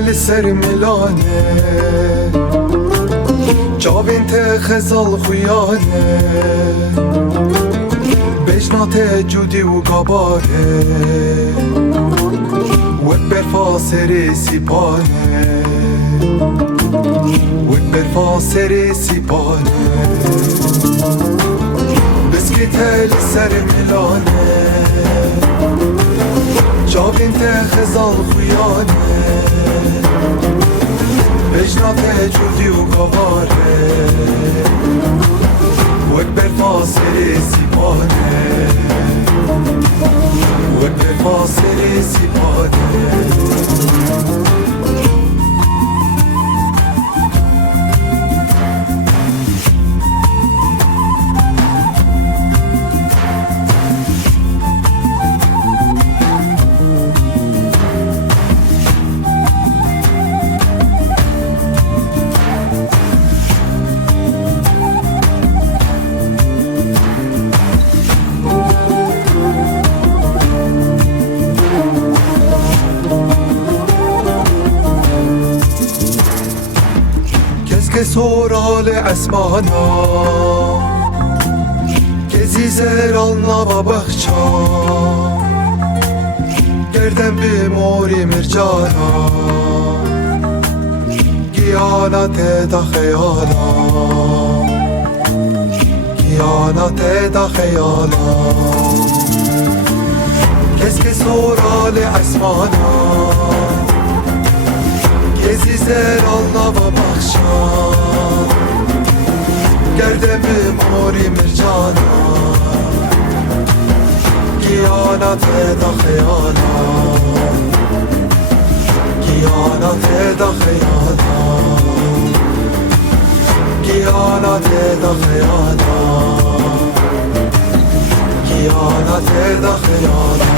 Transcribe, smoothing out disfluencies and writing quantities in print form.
لسر ملانه جاوین ته خزال خویانه بجنات جودی و گاباره وک برفا سر سیپانه وک برفا سر سیپانه بسکیت لسر ملانه جاوین ته خزال خویانه بجنات جودی و گاباره وک برفا سر سیپانه وک برفا سر سیپانه که سورال اسمانا گزی زرالنا و بخچا گردن به موری مرجانا گیانت دا خیالا گیانت دا خیالا کس که سورال اسمانا گزی زرالنا و بخشا گردم به موری مرجانا گیانت دا خیالا گیانت دا خیالا گیانت دا خیالا گیانت دا خیالا